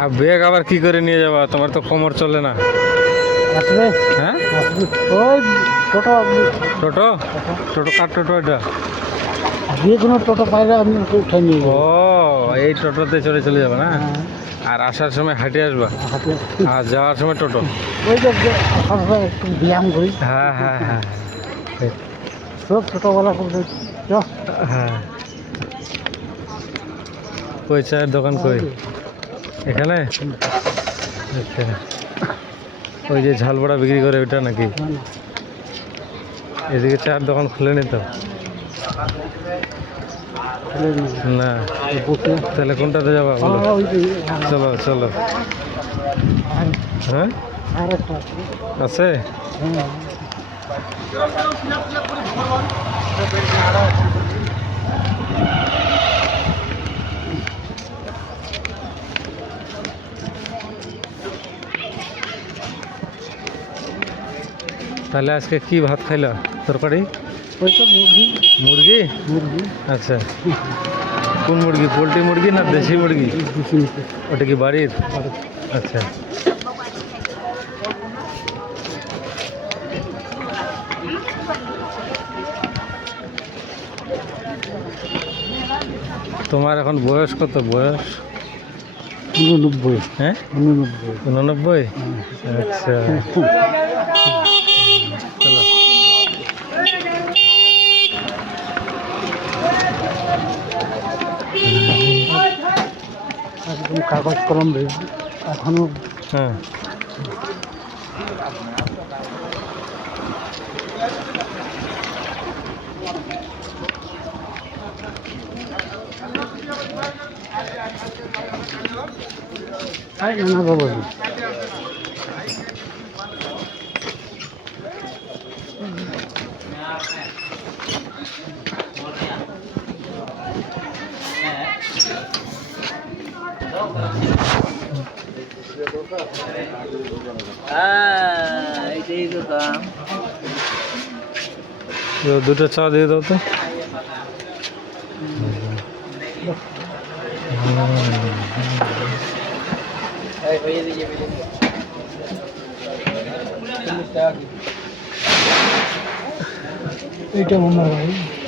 আর bag আবার কি করে নিয়ে যাবা? তোমার তো কোমর চলে না। আসবে? হ্যাঁ? ওই টোটো টোটো? টোটো কার টোটো এটা? যে কোনো টোটো পাইলে আমি উঠে নিয়ে ও এই টোটোতে চড়ে চলে যাবে না? হ্যাঁ, আর আসার সময় হাঁটে আসবা? আর যাওয়ার সময় টোটো? ওই যে একটু ব্যায়াম করি। হ্যাঁ হ্যাঁ হ্যাঁ। সব টোটোওয়ালা করে চ হ্যাঁ। কই চায়ের দোকান কই? এখানে আচ্ছা। ওই যে ঝালবড়া বিক্রি করে ওইটা নাকি এদিকে চার দোকান তো খুলে যাব। না তাহলে কোনটাতে যাবা চলো চলো হ্যাঁ আছে। তাহলে আজকে কি ভাত খাইলা? তরকারি? ওই তো মুরগি। মুরগি? মুরগি। আচ্ছা। কোন মুরগি পোলট্রি মুরগি না দেশি মুরগি? দুশো নিতে ওটা কি বাড়ির? আচ্ছা। তোমার এখন বয়স কত? বয়স? উননব্বই। হ্যাঁ? উননব্বই। উননব্বই? আচ্ছা। কাগজ কলম এখনও হ্যাঁ। না বাবা। তো দুটো চা দিয়ে দাও তো। এইটা আমার ভাই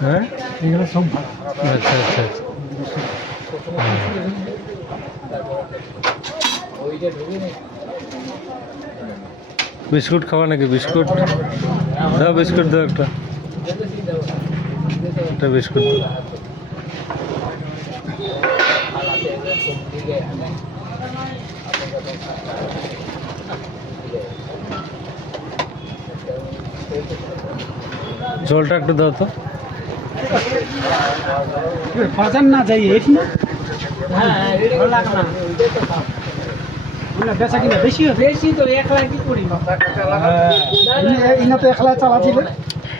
হ্যাঁ এগুলো সব ভাড়া আচ্ছা আচ্ছা আচ্ছা বিস্কুট খাওয়া নাকি বিস্কুট দাও বিস্কুট দাও একটা একটা বিস্কুট দাও। জলটা একটু দাও তো বাজার না যাই এটি না। বেচা কিনা বেশি বেশি তো একলা কি করি ইনা তো একলা চালাচ্ছিল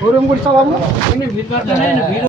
ওরকম করে চালাবো?